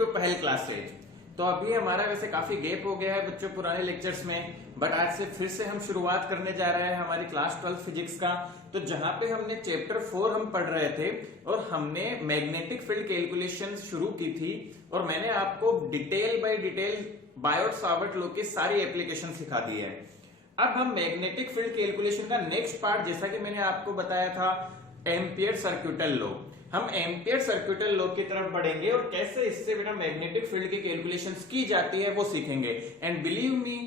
To पहल classes. तो अभी हमारा वैसे काफी गैप हो गया है बच्चों पुराने लेक्चर्स में, बट आज से फिर से हम शुरुआत करने जा रहे हैं हमारी क्लास 12 फिजिक्स का। तो जहां पे हमने चैप्टर 4 हम पढ़ रहे थे और हमने मैग्नेटिक फील्ड कैलकुलेशन शुरू की थी और मैंने आपको detail by detail Biot Savart law की सारी एप्लीकेशन सिखा दी है। अब हम मैग्नेटिक फील्ड कैलकुलेशन का नेक्स्ट पार्ट, जैसा कि मैंने आपको बताया था, एम्पियर सर्क्यूटल लॉ, हम एम्पियर सर्क्यूटल लॉ की तरफ बढ़ेंगे और कैसे इससे बिना मैग्नेटिक फील्ड की कैलकुलेशंस की जाती है वो सीखेंगे। एंड बिलीव मी,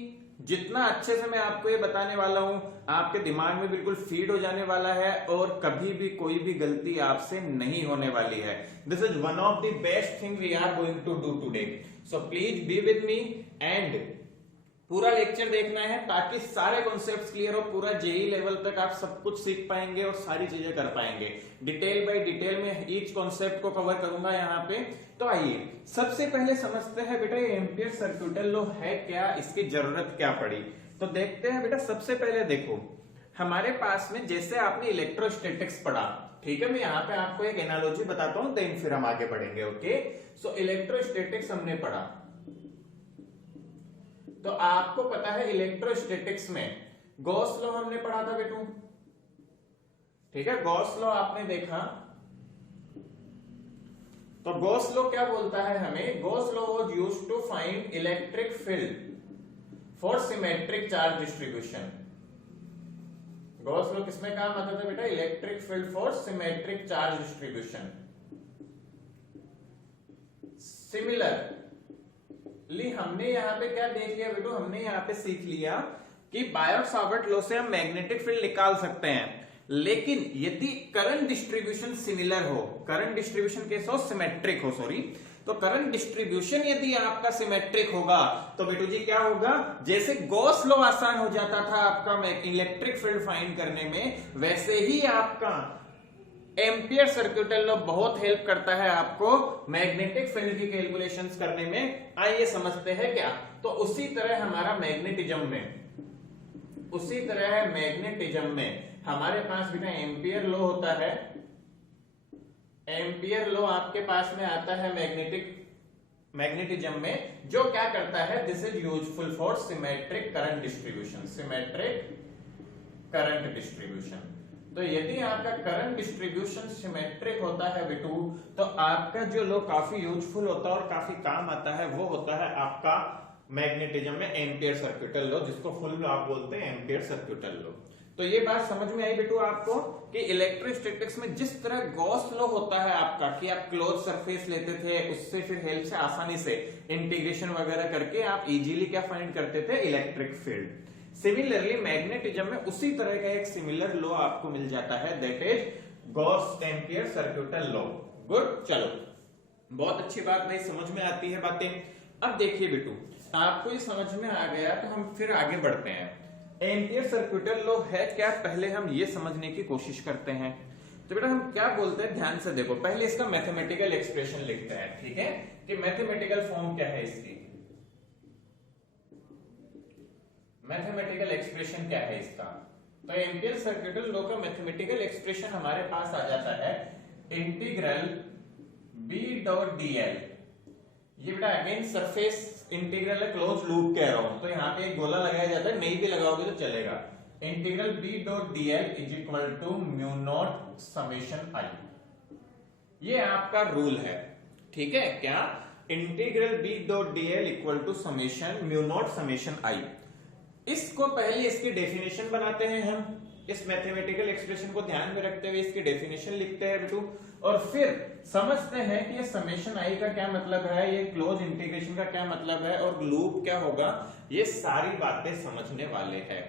जितना अच्छे से मैं आपको ये बताने वाला हूं आपके दिमाग में बिल्कुल फीड हो जाने वाला है और कभी भी कोई भी गलती आपसे नहीं होने वाली है। This is one of the best thing we are going to do today, so please be with me and पूरा लेक्चर देखना है ताकि सारे कॉन्सेप्ट्स क्लियर हो, पूरा जेई लेवल तक आप सब कुछ सीख पाएंगे और सारी चीजें कर पाएंगे। डिटेल बाय डिटेल में ईच कॉन्सेप्ट को कवर करूंगा यहाँ पे। तो आइए सबसे पहले समझते हैं बेटा ये एम्पियर सर्क्यूटल लॉ है क्या, इसकी जरूरत क्या पड़ी। तो देखते हैं बेटा, सबसे पहले देखो हमारे पास में जैसे आपने इलेक्ट्रोस्टैटिक्स पढ़ा, ठीक है, मैं यहाँ पे आपको एक एनालॉजी बताता हूँ देन फिर हम आगे बढ़ेंगे। ओके, सो इलेक्ट्रोस्टैटिक्स हमने पढ़ा, तो आपको पता है इलेक्ट्रोस्टैटिक्स में गॉस लॉ हमने पढ़ा था बेटू, ठीक है, गॉस लॉ आपने देखा। तो गॉस लॉ क्या बोलता है हमें, Gauss law was used to find electric field for symmetric charge distribution. Gauss law किसमें काम आता था बेटा, electric field for symmetric charge distribution. Similar हमने यहाँ पे क्या देख लिया बेटू, हमने यहाँ पे सीख लिया कि बायोट-सावर्ट लॉ से हम मैग्नेटिक फील्ड निकाल सकते हैं, लेकिन यदि करंट डिस्ट्रीब्यूशन सिमिलर हो, करंट डिस्ट्रीब्यूशन कैसे हो, सिमेट्रिक हो, सॉरी, तो करंट डिस्ट्रीब्यूशन यदि आपका सिमेट्रिक होगा तो बेटू जी क्या होगा, जैसे गॉस लॉ आसान हो जाता था आपका इलेक्ट्रिक फील्ड फाइंड करने में, वैसे ही आपका एम्पियर सर्क्यूटल लॉ बहुत हेल्प करता है आपको मैग्नेटिक फील्ड की कैलकुलेशंस करने में। आइए समझते हैं क्या। तो उसी तरह हमारा मैग्नेटिज्म में, उसी तरह है मैग्नेटिज्म में हमारे पास बेटा एम्पियर लॉ होता है। एम्पियर लॉ आपके पास में आता है मैग्नेटिज्म में, जो क्या करता है, this is useful for symmetric current distribution, symmetric current distribution. तो यदि आपका करंट डिस्ट्रीब्यूशन सिमेट्रिक होता है बेटू, तो आपका जो लॉ काफी यूजफुल होता है और काफी काम आता है वो होता है आपका मैग्नेटिज्म में एम्पियर सर्क्यूटल लॉ, जिसको फुल आप बोलते हैं एम्पियर सर्क्यूटल लॉ। तो ये बात समझ में आई बेटू आपको कि इलेक्ट्रोस्टैटिक्स में जिस तरह गॉस लॉ होता है आपका कि आप क्लोज सरफेस लेते थे, उससे फिर हेल्प से आसानी से इंटीग्रेशन वगैरह करके आप इजीली क्या फाइंड करते थे, इलेक्ट्रिक फील्ड। सिमिलरली मैग्नेटिज्म में उसी तरह का एक सिमिलर लॉ आपको मिल जाता है, that is Gauss ampere circuital law. Good, चलो बहुत अच्छी बात भाई, समझ में आती है बातें। अब देखिए बेटू, आपको ये समझ में आ गया तो हम फिर आगे बढ़ते हैं। एम्पियर सर्क्यूटल लॉ है क्या, पहले हम ये समझने की कोशिश करते हैं। तो बेटा हम क्या बोलते हैं, ध्यान से देखो, पहले इसका मैथमेटिकल एक्सप्रेशन लिखते हैं, ठीक है, कि मैथमेटिकल फॉर्म क्या है इसकी, मैथमेटिकल एक्सप्रेशन क्या है इसका। तो एम्पियर सर्क्यूटल लॉ का मैथमेटिकल एक्सप्रेशन हमारे पास आ जाता है इंटीग्रल B डॉट dl। ये बेटा अगेन सरफेस इंटीग्रल है, क्लोज लूप कह रहा हूं, तो यहाँ पे एक गोला लगाया जाता है, नहीं भी लगाओगे तो चलेगा। Integral B dot dl is equal to mu naught summation I। ये आपका रूल है, ठीक है, क्या, integral B dot dl equal to summation mu naught summation I। इसको पहले इसकी डेफिनेशन बनाते हैं हम, इस मैथमेटिकल एक्सप्रेशन को ध्यान में रखते हुए इसकी डेफिनेशन लिखते हैं बेटू, और फिर समझते हैं कि ये समेशन आई का क्या मतलब है, ये क्लोज इंटीग्रेशन का क्या मतलब है और लूप क्या होगा, ये सारी बातें समझने वाले हैं।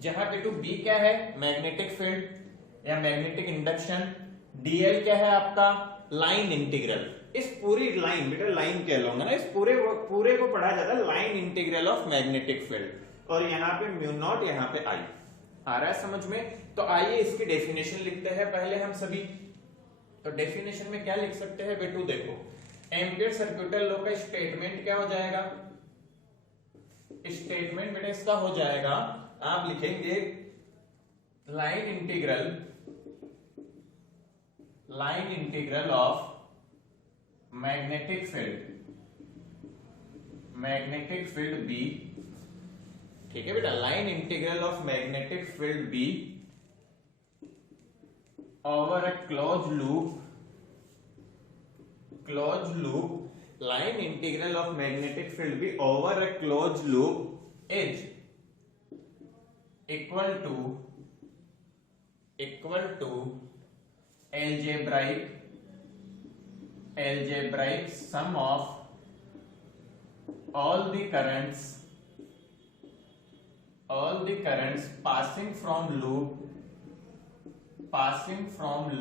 जहां बेटू बी क्या है, मैग्नेटिक फील्ड या मैग्नेटिक इंडक्शन, डीएल क्या है आपका, लाइन इंटीग्रल। इस पूरी लाइन, बेटा लाइन कह लूंगा ना, इस पूरे को पढ़ा जाता है line integral of magnetic field, और यहाँ पे म्यू नॉट, यहाँ पे आई। आ रहा है समझ में। तो आइए इसकी डेफिनेशन लिखते हैं पहले हम सभी। तो डेफिनेशन में क्या लिख सकते हैं बेटू, देखो एम्पियर सर्क्यूटल लॉ का स्टेटमेंट क्या हो जाएगा, स्टेटमेंट बेटा इसका हो जाएगा, आप लिखेंगे line integral of magnetic field magnetic field B, ठीक है बेटा, line integral of magnetic field B over a close loop, line integral of magnetic field B over a close loop is equal to algebraic sum of all the currents passing from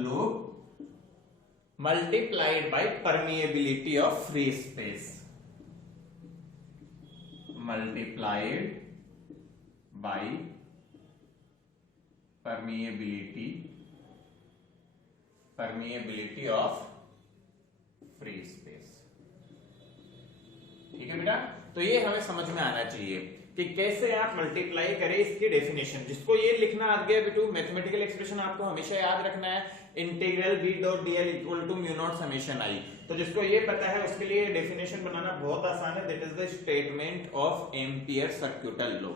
loop multiplied by permeability of free space, multiplied by permeability of free space. ठीक है बेटा, तो ये हमें समझ में आना चाहिए कि कैसे आप मल्टीप्लाई करें इसकी डेफिनेशन, जिसको ये लिखना आ गया बेटू, मैथमेटिकल एक्सप्रेशन आपको हमेशा याद रखना है, integral b dot dl equal to mu naught summation i। तो जिसको ये पता है उसके लिए डेफिनेशन बनाना बहुत आसान है, that is the statement of ampere circuital law.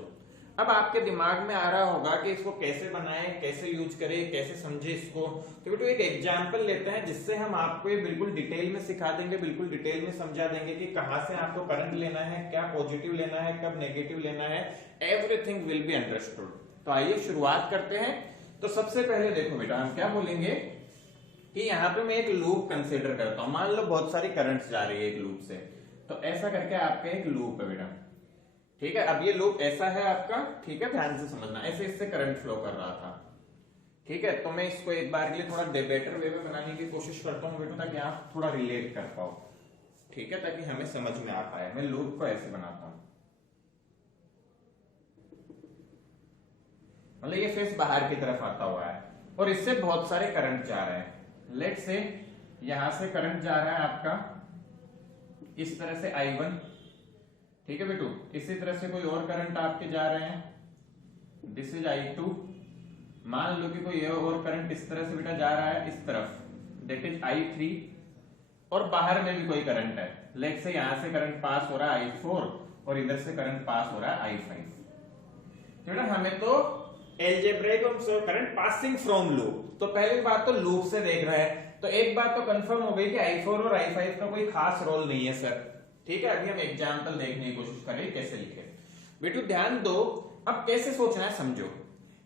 अब आपके दिमाग में आ रहा होगा कि इसको कैसे बनाएं, कैसे यूज करें, कैसे समझे इसको। तो बेटो एक एग्जांपल लेते हैं जिससे हम आपको ये बिल्कुल डिटेल में सिखा देंगे, बिल्कुल डिटेल में समझा देंगे कि कहां से आपको करंट लेना है, क्या पॉजिटिव लेना है, कब नेगेटिव लेना है, एवरीथिंग विल बी अंडरस्टूड। तो आइए शुरुआत करते हैं। तो सबसे पहले देखो बेटा, हम क्या बोलेंगे कि यहाँ पे मैं एक लूप कंसिडर करता हूं। मान लो बहुत सारी करंट्स जा रही है एक लूप से, तो ऐसा करके आपका एक लूप है बेटा, ठीक है। अब ये लूप ऐसा है आपका, ठीक है, ध्यान से समझना, ऐसे इससे करंट फ्लो कर रहा था, ठीक है। तो मैं इसको एक बार के लिए थोड़ा बेटर वे में बनाने की कोशिश करता हूँ बेटा, ताकि आप थोड़ा रिलेट कर पाओ, ठीक है, ताकि हमें समझ में आ पाए। मैं लूप को ऐसे बनाता हूं, मतलब ये फेस बाहर की तरफ आता हुआ है और इससे बहुत सारे करंट जा रहे हैं। लेट से यहां से करंट जा रहा है आपका इस तरह से I1, ठीक है बेटू। इसी तरह से कोई और करंट आपके जा रहे हैं, दिस इज I2। मान लो कि कोई और करंट इस तरह से बेटा जा रहा है इस तरफ, दैट इज I3। और बाहर में भी कोई करंट है, लेट से यहां से करंट पास हो रहा है I4 और इधर से करंट पास हो रहा है I5। बेटा हमें तो algebraic current passing from loop, तो पहली बात तो लूप से देख रहे हैं, तो एक बात तो कंफर्म हो गई कि I4 और I5 का कोई खास रोल नहीं है सर, ठीक है। अभी हम एग्जांपल देखने की कोशिश करें कैसे लिखे। बेटू ध्यान दो, अब कैसे सोचना है समझो।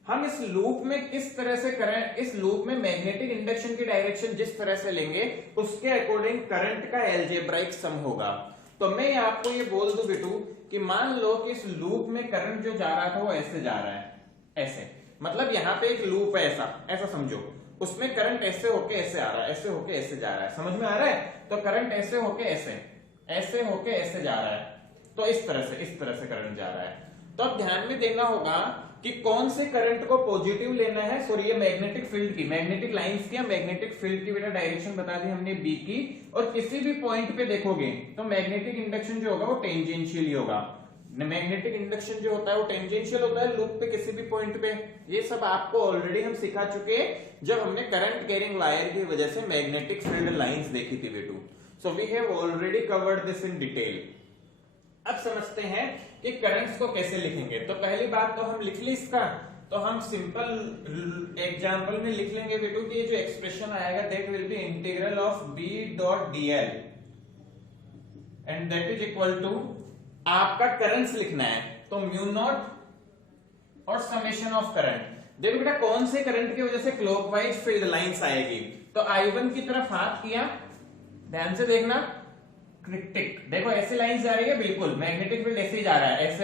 हम इस लूप में किस तरह से करें, इस लूप में मैग्नेटिक इंडक्शन की डायरेक्शन जिस तरह से लेंगे उसके अकॉर्डिंग करंट का एल्जेब्राइक सम होगा। तो मैं आपको ये बोल दूं बेटू कि मान लो कि इस लूप में करंट जो जा रहा था वो ऐसे जा रहा है, ऐसे, मतलब यहाँ पे एक लूप है ऐसा समझो, उसमें करंट ऐसे होके ऐसे आ रहा है, ऐसे होके ऐसे जा रहा है, समझ में आ रहा है। तो करंट ऐसे होके ऐसे होके ऐसे जा रहा है, तो इस तरह से करंट जा रहा है। तो अब ध्यान में देना होगा कि कौन से करंट को पॉजिटिव लेना है। सॉरी, ये मैग्नेटिक फील्ड की, मैग्नेटिक लाइंस की, मैग्नेटिक फील्ड की बेटा डायरेक्शन बता दी हमने बी की। और किसी भी पॉइंट पे देखोगे तो मैग्नेटिक इंडक्शन जो होगा वो टेंजेंशियल ही होगा। मैग्नेटिक इंडक्शन जो होता है वो टेंजेंशियल होता है लूप पे किसी भी पॉइंट पे। ये सब आपको ऑलरेडी हम सिखा चुके हैं जब हमने करंट कैरिंग वायर की वजह से मैग्नेटिक फील्ड लाइंस देखी थी बेटू। So we have already covered this in detail. अब समझते हैं कि करंट्स को कैसे लिखेंगे। तो पहली बात तो हम लिख ली इसका, तो हम सिंपल एग्जांपल में लिख लेंगे बेटू कि ये जो एक्सप्रेशन आएगा that will be integral of b dot dl and that is equal to, आपका करंट्स लिखना है तो म्यू नॉट और समेशन ऑफ करंट। देखो बेटा कौन से करंट की वजह से क्लॉकवाइज फील्ड लाइंस आएगी, तो I1 की तरफ हाथ किया, ध्यान से देखना, टिक, देखो ऐसे लाइंस जा रही है, बिल्कुल मैग्नेटिक फील्ड ऐसे ही जा रहा है, ऐसे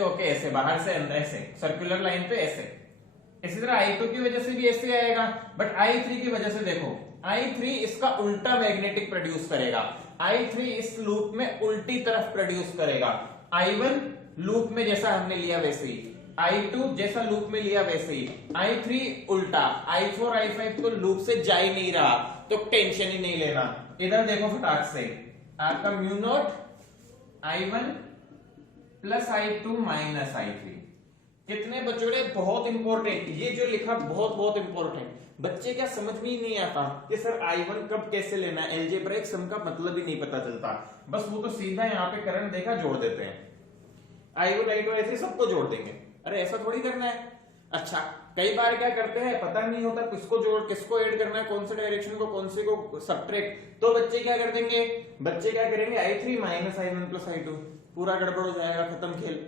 होके ऐसे, बाहर से अंदर ऐसे, सर्कुलर लाइन पे ऐसे। इसी तरह I2 की वजह से भी ऐसे आएगा, बट I3 की वजह से देखो I3 इसका उल्टा मैग्नेटिक प्रोड्यूस करेगा, I3 इस लूप में उल्टी तरफ प्रोड्यूस करेगा। I1 लूप में जैसा हमने लिया वैसे ही, I2 जैसा लूप में लिया वैसे ही, I3 उल्टा, I4 I5 तो लूप से जा ही नहीं रहा, तो टेंशन ही नहीं लेना। इधर देखो फटाक से, आपका mu naught I1 plus I2 minus I3, कितने बच्चों, बहुत इंपॉर्टेंट, ये जो लिखा बहुत बहुत इंपॉर्टेंट। बच्चे क्या समझ में ही नहीं आता कि सर I1 कब कैसे लेना है, एलजेब्रिक सम का मतलब ही नहीं पता चलता, बस वो तो सीधा यहाँ पे करंट देखा जोड़ देते हैं, I1 I2 I3 सबको जोड़ देंगे। अरे ऐसा थोड़ी करना है। अच्छा, कई बार क्या करते हैं पता नहीं होता किसको जोड़ किसको ऐड करना है, कौन से डायरेक्शन को कौन से को सब्ट्रैक्ट, तो बच्चे क्या कर देंगे, बच्चे क्या करेंगे I3 minus I1 plus I2, पूरा गड़बड़ हो जाएगा, खत्म खेल।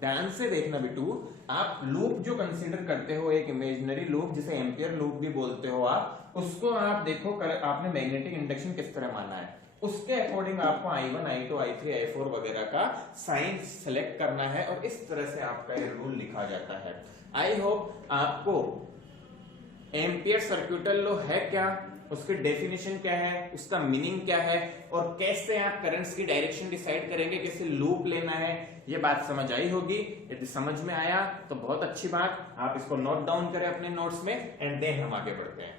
ध्यान से देखना बेटू, आप लूप जो कंसीडर करते हो एक इमेजिनरी लूप जिसे एम्पियर लूप भी बोलते हो आप, उसको आप देखो आपने मैग्नेटिक इंडक्शन किस तरह माना है, उसके अकॉर्डिंग आपको I1 I2 I3 I4 वगैरह का साइन सेलेक्ट करना है और इस तरह से आपका ये रूल लिखा जाता है। आई होप आपको एम्पियर सर्क्यूटल लॉ है क्या, उसकी डेफिनेशन क्या है, उसका मीनिंग क्या है और कैसे आप करंट्स की डायरेक्शन डिसाइड करेंगे, कैसे लूप लेना है, ये बात समझ आई होगी। यदि समझ में आया तो बहुत अच्छी बात, आप इसको नोट डाउन करें अपने नोट्स में एंड देन हम आगे बढ़ते हैं।